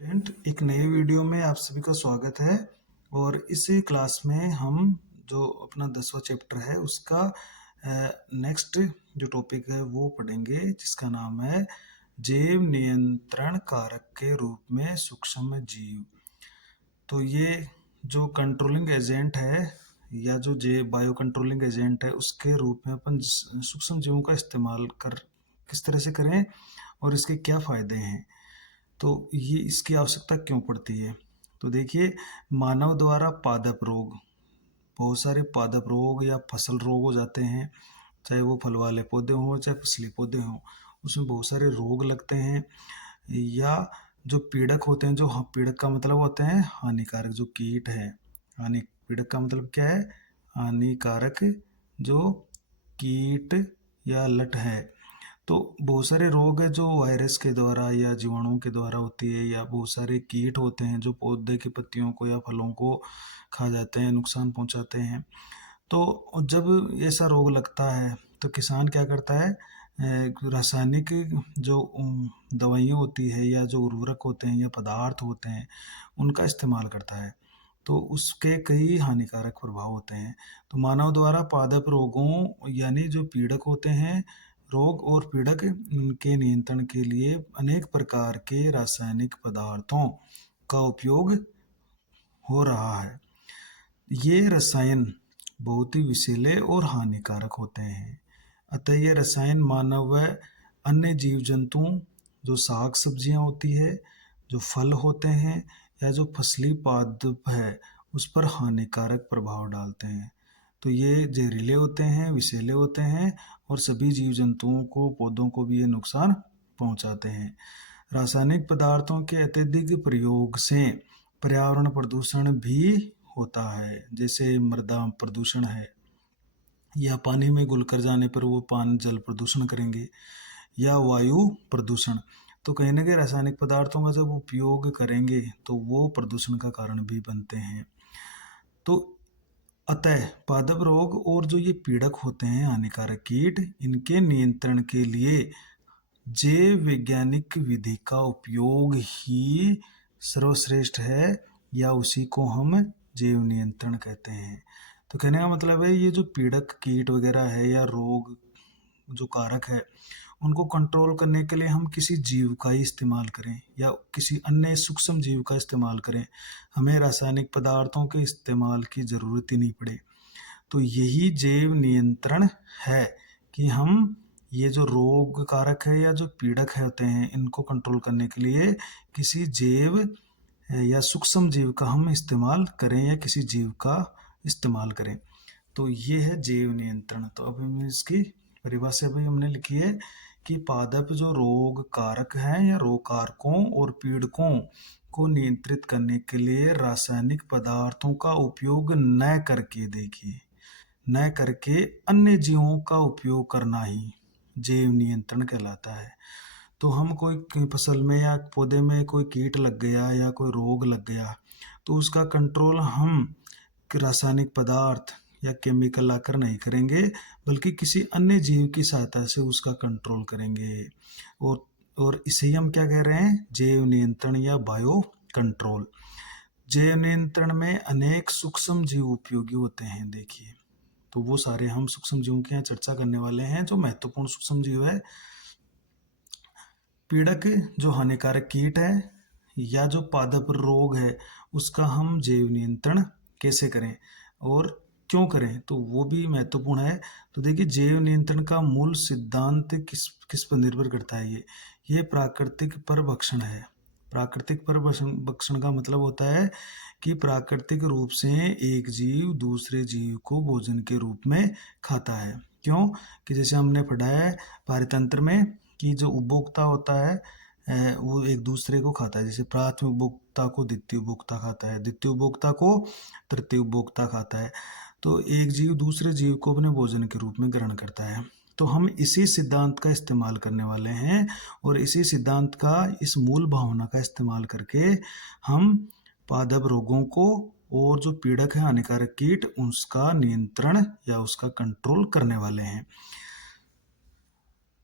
Friend, एक नए video में आप सभी का स्वागत है। और इस क्लास में हम जो अपना 10वां चैप्टर है उसका नेक्स्ट जो टॉपिक है वो पढ़ेंगे, जिसका नाम है जैव नियंत्रण कारक के रूप में सूक्ष्म जीव। तो ये जो कंट्रोलिंग एजेंट है या जो जे बायो कंट्रोलिंग एजेंट है उसके रूप में अपन सूक्ष्म जीवों का इस्तेमाल कर किस तरह से करें और इसके क्या फ़ायदे हैं, तो ये इसकी आवश्यकता क्यों पड़ती है। तो देखिए, मानव द्वारा पादप रोग, बहुत सारे पादप रोग या फसल रोग हो जाते हैं, चाहे वो फल वाले पौधे हों चाहे फसली पौधे हों, उसमें बहुत सारे रोग लगते हैं। या जो पीड़क होते हैं, जो पीड़क का मतलब होते हैं हानिकारक, जो कीट है। पीड़क का मतलब क्या है? हानिकारक जो कीट या लट है। तो बहुत सारे रोग है जो वायरस के द्वारा या जीवाणुओं के द्वारा होती है, या बहुत सारे कीट होते हैं जो पौधे की पत्तियों को या फलों को खा जाते हैं, नुकसान पहुंचाते हैं। तो जब ऐसा रोग लगता है तो किसान क्या करता है, रासायनिक जो दवाइयाँ होती है या जो उर्वरक होते हैं या पदार्थ होते हैं उनका इस्तेमाल करता है। तो उसके कई हानिकारक प्रभाव होते हैं। तो मानव द्वारा पादप रोगों यानी जो पीड़क होते हैं, रोग और पीड़क, इनके नियंत्रण के लिए अनेक प्रकार के रासायनिक पदार्थों का उपयोग हो रहा है। ये रसायन बहुत ही विषैले और हानिकारक होते हैं। अतः ये रसायन मानव व अन्य जीव जंतुओं, जो साग सब्जियां होती है, जो फल होते हैं या जो फसली पादप है, उस पर हानिकारक प्रभाव डालते हैं। तो ये जहरीले होते हैं, विषैले होते हैं और सभी जीव जंतुओं को, पौधों को भी ये नुकसान पहुंचाते हैं। रासायनिक पदार्थों के अत्यधिक प्रयोग से पर्यावरण प्रदूषण भी होता है, जैसे मृदा प्रदूषण है, या पानी में घुलकर जाने पर वो पानी जल प्रदूषण करेंगे, या वायु प्रदूषण। तो कहीं ना कहीं रासायनिक पदार्थों का जब उपयोग करेंगे तो वो प्रदूषण का कारण भी बनते हैं। तो अतः पादप रोग और जो ये पीड़क होते हैं, हानिकारक कीट, इनके नियंत्रण के लिए जैव वैज्ञानिक विधि का उपयोग ही सर्वश्रेष्ठ है, या उसी को हम जैव नियंत्रण कहते हैं। तो कहने का मतलब है, ये जो पीड़क कीट वगैरह है या रोग जो कारक है, उनको कंट्रोल करने के लिए हम किसी जीव का ही इस्तेमाल करें या किसी अन्य सूक्ष्म जीव का इस्तेमाल करें, हमें रासायनिक पदार्थों के इस्तेमाल की ज़रूरत ही नहीं पड़े। तो यही जैव नियंत्रण है कि हम ये जो रोग कारक है या जो पीड़क है होते हैं, इनको कंट्रोल करने के लिए किसी जैव या सूक्ष्म जीव का हम इस्तेमाल करें या किसी जीव का इस्तेमाल करें। तो ये है जैव नियंत्रण। तो अब हम इसकी परिभाषा भी हमने लिखी है कि पादप जो रोग कारक हैं या रोग कारकों और पीड़कों को नियंत्रित करने के लिए रासायनिक पदार्थों का उपयोग न करके, देखिए, न करके अन्य जीवों का उपयोग करना ही जैव नियंत्रण कहलाता है। तो हम कोई फसल में या पौधे में कोई कीट लग गया या कोई रोग लग गया, तो उसका कंट्रोल हम रासायनिक पदार्थ या केमिकल लाकर नहीं करेंगे, बल्कि किसी अन्य जीव की सहायता से उसका कंट्रोल करेंगे। और इसे हम क्या कह रहे हैं? जैव नियंत्रण या बायो कंट्रोल। जैव नियंत्रण में अनेक सूक्ष्म जीव उपयोगी होते हैं, देखिए। तो वो सारे हम सूक्ष्म जीवों की यहाँ चर्चा करने वाले हैं। जो महत्वपूर्ण सूक्ष्म जीव है, पीड़क जो हानिकारक कीट है या जो पादप रोग है, उसका हम जैव नियंत्रण कैसे करें और क्यों करें, तो वो भी महत्वपूर्ण है। तो देखिए, जैव नियंत्रण का मूल सिद्धांत किस किस पर निर्भर करता है? ये प्राकृतिक परभक्षण है। प्राकृतिक परभक्षण का मतलब होता है कि प्राकृतिक रूप से एक जीव दूसरे जीव को भोजन के रूप में खाता है। क्यों? कि जैसे हमने पढ़ा है पारितंत्र में कि जो उपभोक्ता होता है वो एक दूसरे को खाता है। जैसे प्राथमिक उपभोक्ता को द्वितीय उपभोक्ता खाता है, द्वितीय उपभोक्ता को तृतीय उपभोक्ता खाता है। तो एक जीव दूसरे जीव को अपने भोजन के रूप में ग्रहण करता है। तो हम इसी सिद्धांत का इस्तेमाल करने वाले हैं, और इसी सिद्धांत का, इस मूल भावना का इस्तेमाल करके हम पादप रोगों को और जो पीड़क है हानिकारक कीट, उसका नियंत्रण या उसका कंट्रोल करने वाले हैं।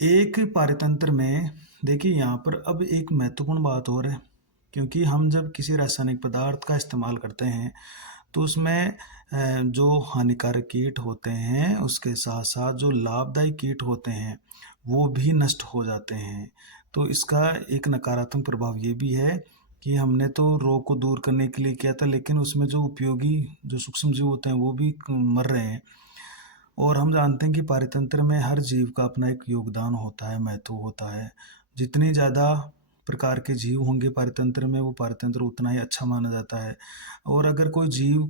एक पारितंत्र में देखिए, यहाँ पर अब एक महत्वपूर्ण बात और है क्योंकि हम जब किसी रासायनिक पदार्थ का इस्तेमाल करते हैं तो उसमें जो हानिकारक कीट होते हैं उसके साथ साथ जो लाभदायक कीट होते हैं वो भी नष्ट हो जाते हैं। तो इसका एक नकारात्मक प्रभाव ये भी है कि हमने तो रोग को दूर करने के लिए किया था, लेकिन उसमें जो उपयोगी जो सूक्ष्म जीव होते हैं वो भी मर रहे हैं। और हम जानते हैं कि पारितंत्र में हर जीव का अपना एक योगदान होता है, महत्व होता है। जितनी ज़्यादा प्रकार के जीव होंगे पारितंत्र में, वो पारितंत्र उतना ही अच्छा माना जाता है। और अगर कोई जीव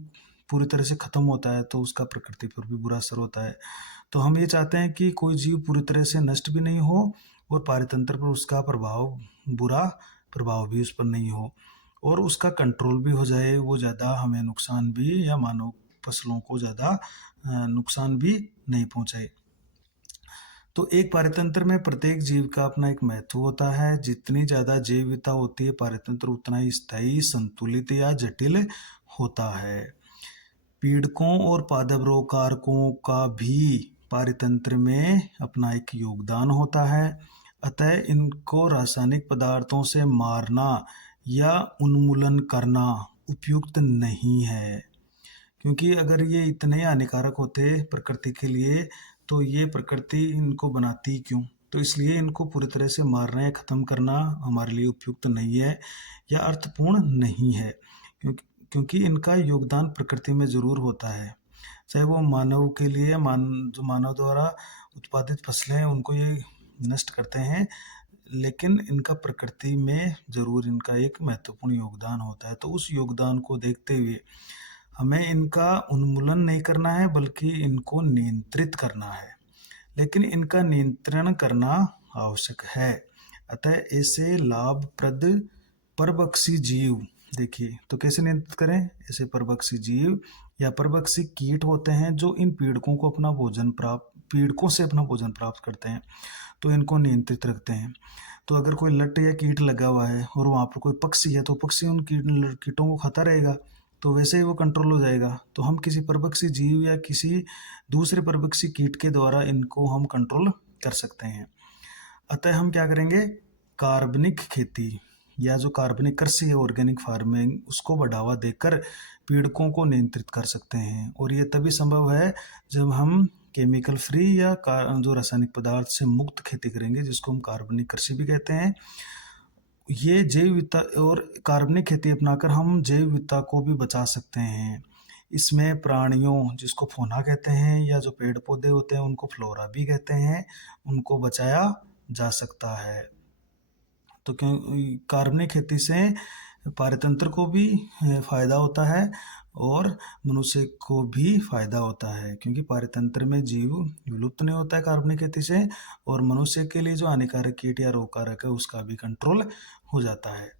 पूरी तरह से खत्म होता है तो उसका प्रकृति पर भी बुरा असर होता है। तो हम ये चाहते हैं कि कोई जीव पूरी तरह से नष्ट भी नहीं हो और पारितंत्र पर उसका प्रभाव, बुरा प्रभाव भी उस पर नहीं हो, और उसका कंट्रोल भी हो जाए, वो ज़्यादा हमें नुकसान भी या मानव फसलों को ज़्यादा नुकसान भी नहीं पहुंचाए। तो एक पारितंत्र में प्रत्येक जीव का अपना एक महत्व होता है। जितनी ज़्यादा जैव विविधता होती है पारितंत्र उतना ही स्थायी, संतुलित या जटिल होता है। पीड़कों और पादप कारकों का भी पारितंत्र में अपना एक योगदान होता है। अतः इनको रासायनिक पदार्थों से मारना या उन्मूलन करना उपयुक्त नहीं है, क्योंकि अगर ये इतने हानिकारक होते प्रकृति के लिए तो ये प्रकृति इनको बनाती क्यों। तो इसलिए इनको पूरी तरह से मारना या ख़त्म करना हमारे लिए उपयुक्त नहीं है या अर्थपूर्ण नहीं है, क्योंकि क्योंकि इनका योगदान प्रकृति में ज़रूर होता है। चाहे वो मानव के लिए जो मानव द्वारा उत्पादित फसलें हैं उनको ये नष्ट करते हैं, लेकिन इनका प्रकृति में ज़रूर इनका एक महत्वपूर्ण योगदान होता है। तो उस योगदान को देखते हुए हमें इनका उन्मूलन नहीं करना है बल्कि इनको नियंत्रित करना है, लेकिन इनका नियंत्रण करना आवश्यक है। अतः ऐसे लाभप्रद परभक्षी जीव, देखिए तो कैसे नियंत्रित करें। ऐसे परभक्षी जीव या परभक्षी कीट होते हैं जो इन पीड़कों से अपना भोजन प्राप्त करते हैं, तो इनको नियंत्रित रखते हैं। तो अगर कोई लट या कीट लगा हुआ है और वहाँ पर कोई पक्षी है तो पक्षी उन कीटों को खाता रहेगा, तो वैसे ही वो कंट्रोल हो जाएगा। तो हम किसी परभक्षी जीव या किसी दूसरे परभक्षी कीट के द्वारा इनको हम कंट्रोल कर सकते हैं। अतः हम क्या करेंगे, कार्बनिक खेती या जो कार्बनिक कृषि है, ऑर्गेनिक फार्मिंग, उसको बढ़ावा देकर पीड़कों को नियंत्रित कर सकते हैं। और ये तभी संभव है जब हम केमिकल फ्री या जो रासायनिक पदार्थ से मुक्त खेती करेंगे, जिसको हम कार्बनिक कृषि भी कहते हैं। ये जैव विविधता और कार्बनिक खेती अपनाकर हम जैव विविधता को भी बचा सकते हैं। इसमें प्राणियों, जिसको फौना कहते हैं, या जो पेड़ पौधे होते हैं उनको फ्लोरा भी कहते हैं, उनको बचाया जा सकता है। तो क्यों कार्बनिक खेती से पारितंत्र को भी फायदा होता है और मनुष्य को भी फायदा होता है, क्योंकि पारितंत्र में जीव विलुप्त नहीं होता है कार्बनिक खेती से, और मनुष्य के लिए जो हानिकारक कीट या रोग कारक है उसका भी कंट्रोल हो जाता है।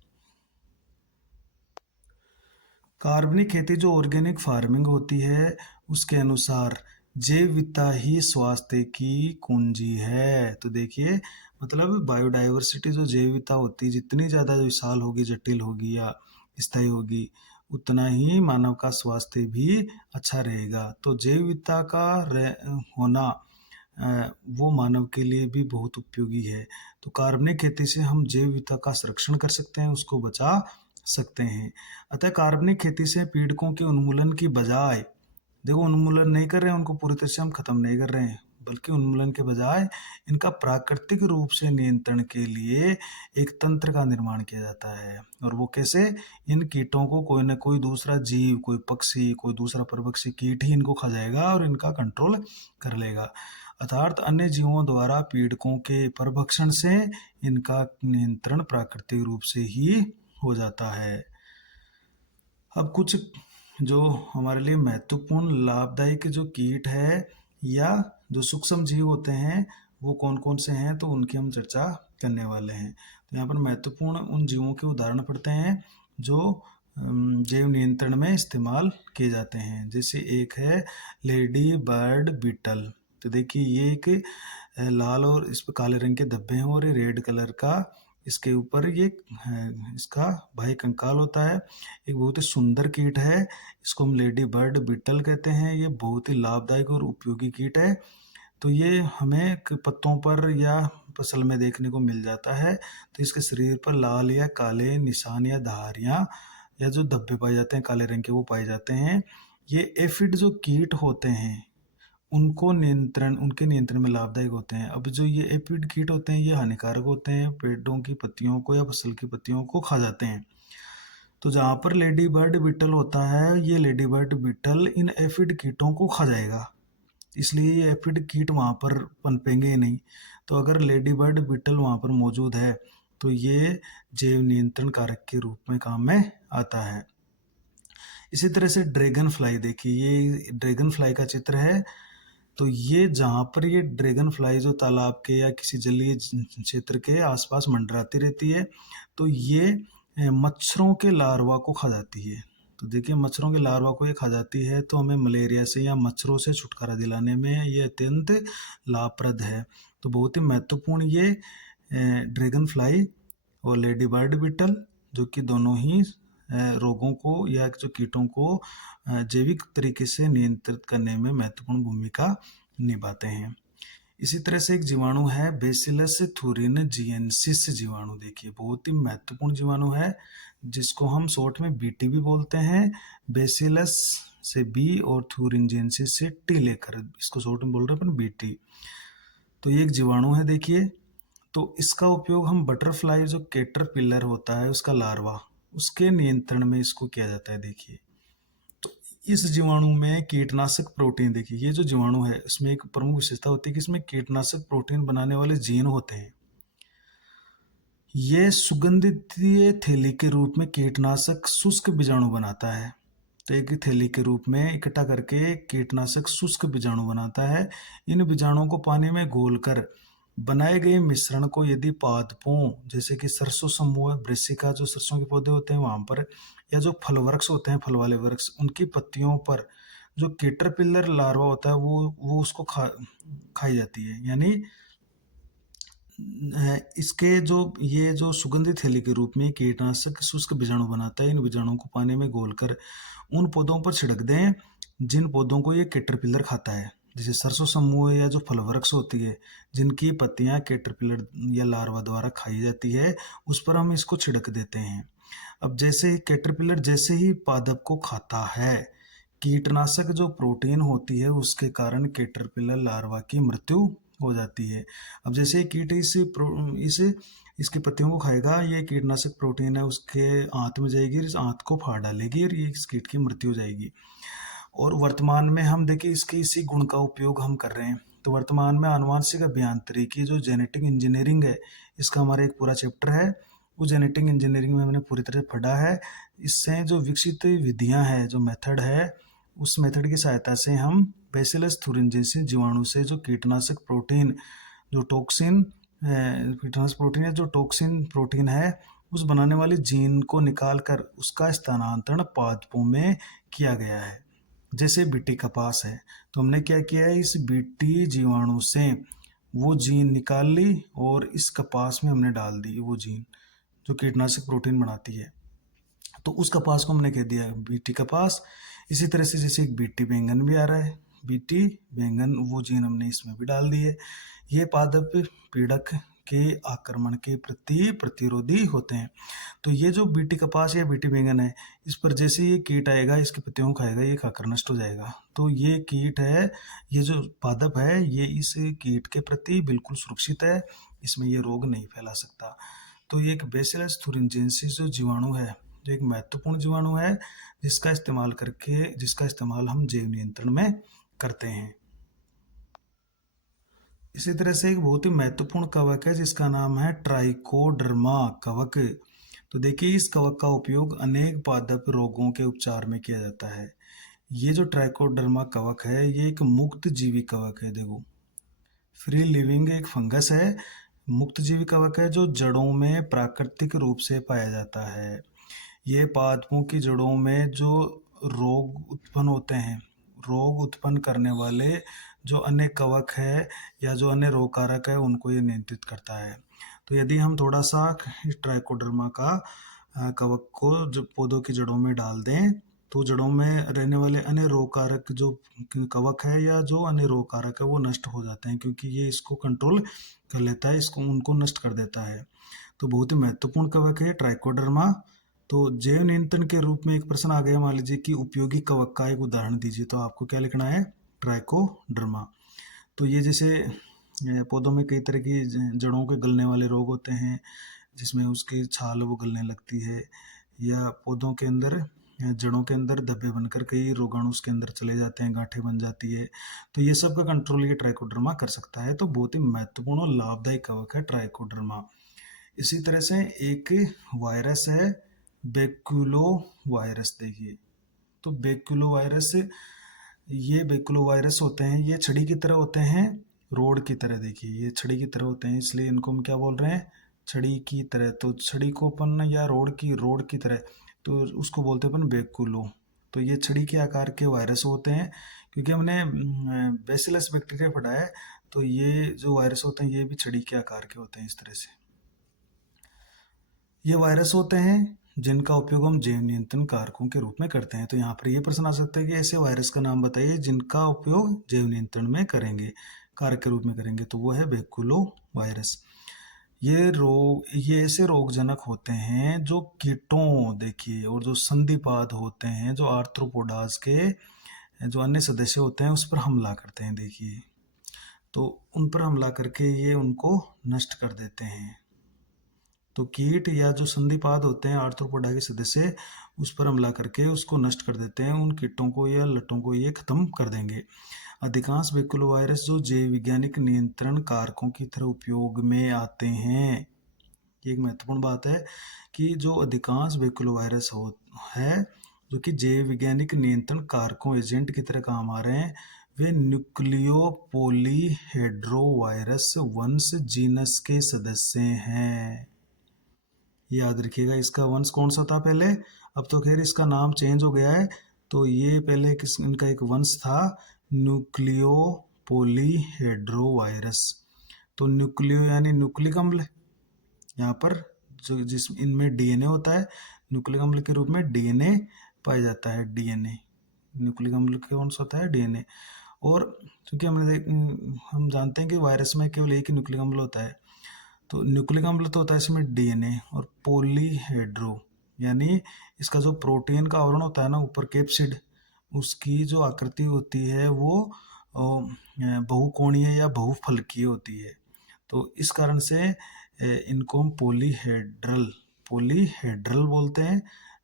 कार्बनिक खेती जो ऑर्गेनिक फार्मिंग होती है उसके अनुसार जैव विविधता ही स्वास्थ्य की कुंजी है। तो देखिए मतलब बायोडाइवर्सिटी जो जैव विविधता होती है जितनी ज़्यादा विशाल होगी, जटिल होगी या स्थायी होगी, उतना ही मानव का स्वास्थ्य भी अच्छा रहेगा। तो जैव विविधता का होना वो मानव के लिए भी बहुत उपयोगी है। तो कार्बनिक खेती से हम जैव विविधता का संरक्षण कर सकते हैं, उसको बचा सकते हैं। अतः कार्बनिक खेती से पीड़कों के उन्मूलन की बजाय, देखो उन्मूलन नहीं कर रहे हैं, उनको पूरी तरह से हम खत्म नहीं कर रहे हैं, बल्कि उन्मूलन के बजाय इनका प्राकृतिक रूप से नियंत्रण के लिए एक तंत्र का निर्माण किया जाता है। और वो कैसे, इन कीटों को कोई ना कोई दूसरा जीव, कोई पक्षी, कोई दूसरा परभक्षी कीट ही इनको खा जाएगा और इनका कंट्रोल कर लेगा। अर्थात अन्य जीवों द्वारा पीड़कों के परभक्षण से इनका नियंत्रण प्राकृतिक रूप से ही हो जाता है। अब कुछ जो हमारे लिए महत्वपूर्ण लाभदायक जो कीट है या जो सूक्ष्म जीव होते हैं वो कौन कौन से हैं, तो उनकी हम चर्चा करने वाले हैं। तो यहाँ पर महत्वपूर्ण उन जीवों के उदाहरण पढ़ते हैं जो जैव नियंत्रण में इस्तेमाल किए जाते हैं। जैसे एक है लेडी बर्ड बीटल। तो देखिए ये एक लाल और इस पर काले रंग के धब्बे हैं और ये रेड कलर का इसके ऊपर ये इसका बाह्य कंकाल होता है। एक बहुत ही सुंदर कीट है, इसको हम लेडी बर्ड बीटल कहते हैं। ये बहुत ही लाभदायक और उपयोगी कीट है। तो ये हमें पत्तों पर या फसल में देखने को मिल जाता है। तो इसके शरीर पर लाल या काले निशान या धारियाँ या जो धब्बे पाए जाते हैं काले रंग के, वो पाए जाते हैं। ये एफिड जो कीट होते हैं उनके नियंत्रण में लाभदायक होते हैं। अब जो ये एफिड कीट होते हैं ये हानिकारक होते हैं, पेड़ों की पत्तियों को या फसल की पत्तियों को खा जाते हैं। तो जहाँ पर लेडी बर्ड बीटल होता है, ये लेडी बर्ड बीटल इन एफिड कीटों को खा जाएगा, इसलिए ये एफिड कीट वहाँ पर पनपेंगे ही नहीं। तो अगर लेडी बर्ड बीटल वहाँ पर मौजूद है तो ये जैव नियंत्रण कारक के रूप में काम में आता है। इसी तरह से ड्रैगन फ्लाई देखिए, ये ड्रैगन फ्लाई का चित्र है। तो ये जहाँ पर ये ड्रैगन फ्लाई जो तालाब के या किसी जलीय क्षेत्र के आसपास मंडराती रहती है, तो ये मच्छरों के लार्वा को खा जाती है। तो देखिए मच्छरों के लार्वा को ये खा जाती है, तो हमें मलेरिया से या मच्छरों से छुटकारा दिलाने में ये अत्यंत लाभप्रद है। तो बहुत ही महत्वपूर्ण ये ड्रैगन फ्लाई और लेडी बर्ड बीटल, जो कि दोनों ही रोगों को या जो कीटों को जैविक तरीके से नियंत्रित करने में महत्वपूर्ण भूमिका निभाते हैं। इसी तरह से एक जीवाणु है बेसिलस थुरिनजिएंसिस जीवाणु। देखिए बहुत ही महत्वपूर्ण जीवाणु है, जिसको हम शॉर्ट में बीटी भी बोलते हैं। बेसिलस से बी और थुरिनजिएंसिस से टी लेकर इसको शॉर्ट में बोल रहे हैं अपन बीटी। तो ये एक जीवाणु है देखिए। तो इसका उपयोग हम बटरफ्लाई जो कैटरपिलर होता है उसका लार्वा, उसके नियंत्रण में इसको किया जाता है। देखिए तो इस जीवाणु में कीटनाशक प्रोटीन, देखिए ये जो जीवाणु है इसमें एक प्रमुख विशेषता होती है कि इसमें कीटनाशक प्रोटीन बनाने वाले जीन होते हैं। ये सुगंधित थैली के रूप में कीटनाशक शुष्क बीजाणु बनाता है। तो एक थैली के रूप में इकट्ठा करके कीटनाशक शुष्क बीजाणु बनाता है। इन बीजाणुओं को पानी में घोलकर बनाए गए मिश्रण को यदि पादपों जैसे कि सरसों समूह ब्रेसिका, जो सरसों के पौधे होते हैं वहां पर, या जो फल वृक्ष होते हैं फल वाले वृक्ष, उनकी पत्तियों पर जो कैटरपिलर लार्वा होता है वो उसको खाई जाती है। यानी इसके ये जो सुगंधित थैली के रूप में कीटनाशक शुष्क बीजाणु बनाता है, इन बीजाणुओं को पानी में घोलकर उन पौधों पर छिड़क दें जिन पौधों को ये कैटरपिलर खाता है। जैसे सरसों समूह या जो फल वृक्ष होती है जिनकी पत्तियां कैटरपिलर या लार्वा द्वारा खाई जाती है, उस पर हम इसको छिड़क देते हैं। अब जैसे कैटरपिलर जैसे ही पादप को खाता है, कीटनाशक जो प्रोटीन होती है उसके कारण कैटरपिलर लार्वा की मृत्यु हो जाती है। अब जैसे ही कीट इसकी पत्तियों को खाएगा, ये कीटनाशक प्रोटीन है उसके आंत में जाएगी, इस आंत को फाड़ डालेगी और ये इस कीट की मृत्यु हो जाएगी। और वर्तमान में हम देखिए इसके इसी गुण का उपयोग हम कर रहे हैं। तो वर्तमान में आनुवांशिक अभियांत्रिकी जो जेनेटिक इंजीनियरिंग है, इसका हमारा एक पूरा चैप्टर है। वो जेनेटिक इंजीनियरिंग में मैंने पूरी तरह पढ़ा है। इससे जो विकसित विधियां हैं, जो मेथड है, उस मेथड की सहायता से हम बेसिलस थुरिनजिएंसिस जीवाणु से जो कीटनाशक प्रोटीन या जो टॉक्सिन प्रोटीन है, उस बनाने वाली जीन को निकाल कर उसका स्थानांतरण पादपों में किया गया है। जैसे बीटी कपास है, तो हमने क्या किया है, इस बीटी जीवाणु से वो जीन निकाल ली और इस कपास में हमने डाल दी वो जीन जो कीटनाशक प्रोटीन बनाती है। तो उस कपास को हमने कह दिया बीटी कपास। इसी तरह से जैसे एक बीटी बैंगन भी आ रहा है, बीटी बैंगन, वो जीन हमने इसमें भी डाल दिए। ये पादप पीड़क के आक्रमण के प्रति प्रतिरोधी होते हैं। तो ये जो बीटी कपास या बीटी बैंगन है, इस पर जैसे ये कीट आएगा, इसके पत्तियों को खाएगा, ये खाकर नष्ट हो जाएगा। तो ये कीट है, ये जो पादप है, ये इस कीट के प्रति बिल्कुल सुरक्षित है, इसमें ये रोग नहीं फैला सकता। तो ये एक बेसिलस थुरिनजिएंसिस जो जीवाणु है, जो एक महत्वपूर्ण जीवाणु है जिसका इस्तेमाल हम जैव नियंत्रण में करते हैं। इसी तरह से एक बहुत ही महत्वपूर्ण कवक है जिसका नाम है ट्राइकोडर्मा कवक। तो देखिए इस कवक का उपयोग अनेक पादप रोगों के उपचार में किया जाता है। ये जो ट्राइकोडर्मा कवक है, ये एक मुक्त जीवी कवक है। देखो, फ्री लिविंग एक फंगस है, मुक्त जीवी कवक है जो जड़ों में प्राकृतिक रूप से पाया जाता है। ये पादपों की जड़ों में जो रोग उत्पन्न होते हैं, रोग उत्पन्न करने वाले जो अन्य कवक है या जो अन्य रोग कारक है, उनको ये नियंत्रित करता है। तो यदि हम थोड़ा सा ट्राइकोडर्मा का कवक को जो पौधों की जड़ों में डाल दें, तो जड़ों में रहने वाले अन्य रोग कारक जो कवक है या जो अन्य रोग कारक है वो नष्ट हो जाते हैं, क्योंकि ये इसको कंट्रोल कर लेता है, इसको उनको नष्ट कर देता है। तो बहुत ही महत्वपूर्ण कवक है ट्राइकोडर्मा। तो जैव नियंत्रण के रूप में एक प्रश्न आ गया, मान लीजिए कि उपयोगी कवक का एक उदाहरण दीजिए, तो आपको क्या लिखना है? ट्राइकोडर्मा। तो ये जैसे पौधों में कई तरह की जड़ों के गलने वाले रोग होते हैं, जिसमें उसकी छाल वो गलने लगती है, या पौधों के अंदर जड़ों के अंदर धब्बे बनकर कई रोगाणु उसके अंदर चले जाते हैं, गांठें बन जाती है। तो ये सब का कंट्रोल ये ट्राइकोडर्मा कर सकता है। तो बहुत ही महत्वपूर्ण और लाभदायी कवक है ट्राइकोडर्मा। इसी तरह से एक वायरस है बैक्यूलो वायरस। देखिए, तो बैक्यूलो वायरस, ये बैक्यूलो वायरस होते हैं, ये छड़ी की तरह होते हैं, रोड की तरह। देखिए, ये छड़ी की तरह होते हैं, इसलिए इनको हम क्या बोल रहे हैं? छड़ी की तरह। तो छड़ी को अपन, या रोड की तरह, तो उसको बोलते हैं अपन बैक्यूलो। तो ये छड़ी के आकार के वायरस होते हैं, क्योंकि हमने बैसिलस बैक्टीरिया पढ़ा है। तो ये जो वायरस होते हैं ये भी छड़ी के आकार के होते हैं, इस तरह से। ये वायरस होते हैं जिनका उपयोग हम जैव नियंत्रण कारकों के रूप में करते हैं। तो यहाँ पर ये प्रश्न आ सकता है कि ऐसे वायरस का नाम बताइए जिनका उपयोग जैव नियंत्रण में करेंगे, कारक के रूप में करेंगे। तो वो है बैक्यूलो वायरस। ये ऐसे रोगजनक होते हैं जो कीटों, देखिए, और जो संधिपाद होते हैं, जो आर्थ्रोपोडास के जो अन्य सदस्य होते हैं उस पर हमला करते हैं। देखिए, तो उन पर हमला करके ये उनको नष्ट कर देते हैं। तो कीट या जो संधिपाद होते हैं आर्थ्रोपोडा के सदस्य, उस पर हमला करके उसको नष्ट कर देते हैं। उन कीटों को या लट्टों को ये खत्म कर देंगे। अधिकांश बैक्यूलोवायरस जो जैव वैज्ञानिक नियंत्रण कारकों की तरह उपयोग में आते हैं। ये एक महत्वपूर्ण बात है कि जो अधिकांश बैक्यूलोवायरस है जो कि जैव वैज्ञानिक नियंत्रण कारकों, एजेंट की तरह काम आ रहे हैं, वे न्यूक्लियो पॉलीहेड्रोवायरस वंश जीनस के सदस्य हैं। याद रखिएगा, इसका वंश कौन सा था पहले? अब तो खैर इसका नाम चेंज हो गया है। तो ये पहले इनका एक वंश था, न्यूक्लियो पॉलीहेड्रोवायरस। तो न्यूक्लियो यानी न्यूक्लिक अम्ल, यहाँ पर जो जिस इनमें डीएनए होता है, न्यूक्लिक अम्ल के रूप में डीएनए पाया जाता है। डीएनए न्यूक्लिक अम्ल कौन सा होता है? डीएनए। और क्योंकि हम जानते हैं कि वायरस में केवल एक ही न्यूक्लिक अम्ल होता है, तो न्यूक्लिक अम्ल तो होता है इसमें डीएनए, और पॉलीहेड्रो यानी इसका जो प्रोटीन का आवरण होता है ना ऊपर, कैप्सिड, उसकी जो आकृति होती है वो बहुकोणीय या बहुफलकीय होती है। तो इस कारण से इनको हम पॉलीहेड्रल बोलते हैं,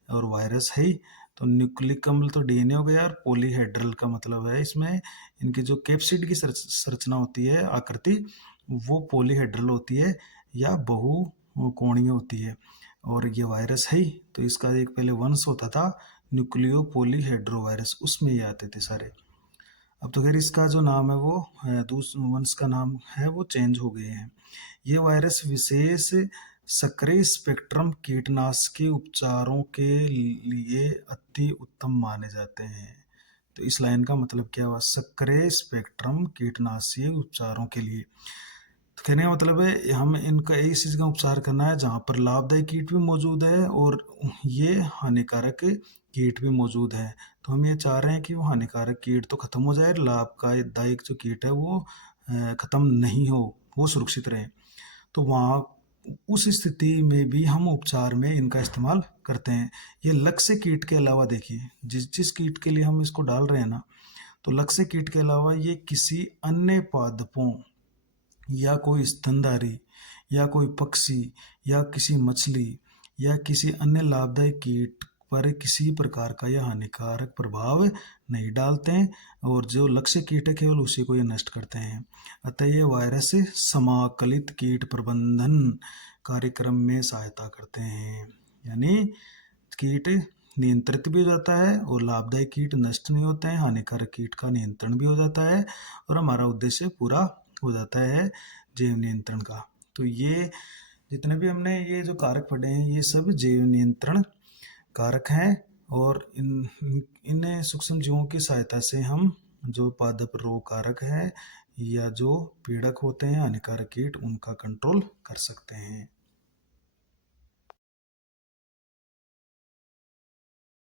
और वायरस है ही। तो न्यूक्लिक अम्ल तो डीएनए हो गया, और पॉलीहेड्रल का मतलब है इसमें इनकी जो कैप्सिड की संरचना होती है, आकृति, वो पॉलीहेड्रल होती है या बहुकोणीय होती है, और ये वायरस है ही। तो इसका एक पहले वंश होता था न्यूक्लियो पॉलीहेड्रोवायरस, उसमें ये आते थे सारे। अब तो खैर इसका जो नाम है वो दूसरे वंश का नाम है वो चेंज हो गए हैं। ये वायरस विशेष सक्रिय स्पेक्ट्रम कीटनाशकीय उपचारों के लिए अति उत्तम माने जाते हैं। तो इस लाइन का मतलब क्या हुआ? सक्रिय स्पेक्ट्रम कीटनाशकीय उपचारों के लिए। तो कहने का मतलब है हम इनका इस चीज़ का उपचार करना है जहाँ पर लाभदायक कीट भी मौजूद है और ये हानिकारक कीट भी मौजूद है। तो हम ये चाह रहे हैं कि वो हानिकारक कीट तो खत्म हो जाए, लाभदायक जो कीट है वो खत्म नहीं हो, वो सुरक्षित रहे। तो वहाँ उस स्थिति में भी हम उपचार में इनका इस्तेमाल करते हैं। ये लक्ष्य कीट के अलावा, देखिए, जिस कीट के लिए हम इसको डाल रहे हैं ना, तो लक्ष्य कीट के अलावा ये किसी अन्य पादपों या कोई स्तनधारी या कोई पक्षी या किसी मछली या किसी अन्य लाभदायक कीट पर किसी प्रकार का यह हानिकारक प्रभाव नहीं डालते हैं, और जो लक्ष्य कीट है केवल उसी को ये नष्ट करते हैं। अतः ये वायरस समाकलित कीट प्रबंधन कार्यक्रम में सहायता करते हैं, यानी कीट नियंत्रित भी हो जाता है और लाभदायक कीट नष्ट नहीं होते हैं, हानिकारक कीट का नियंत्रण भी हो जाता है, और हमारा उद्देश्य पूरा हो जाता है जैव नियंत्रण का। तो ये जितने भी हमने ये जो कारक पढ़े हैं ये सब जैव नियंत्रण कारक हैं, और इन सूक्ष्म जीवों की सहायता से हम जो पादप रोग कारक है या जो पीड़क होते हैं हानिकारक कीट, उनका कंट्रोल कर सकते हैं।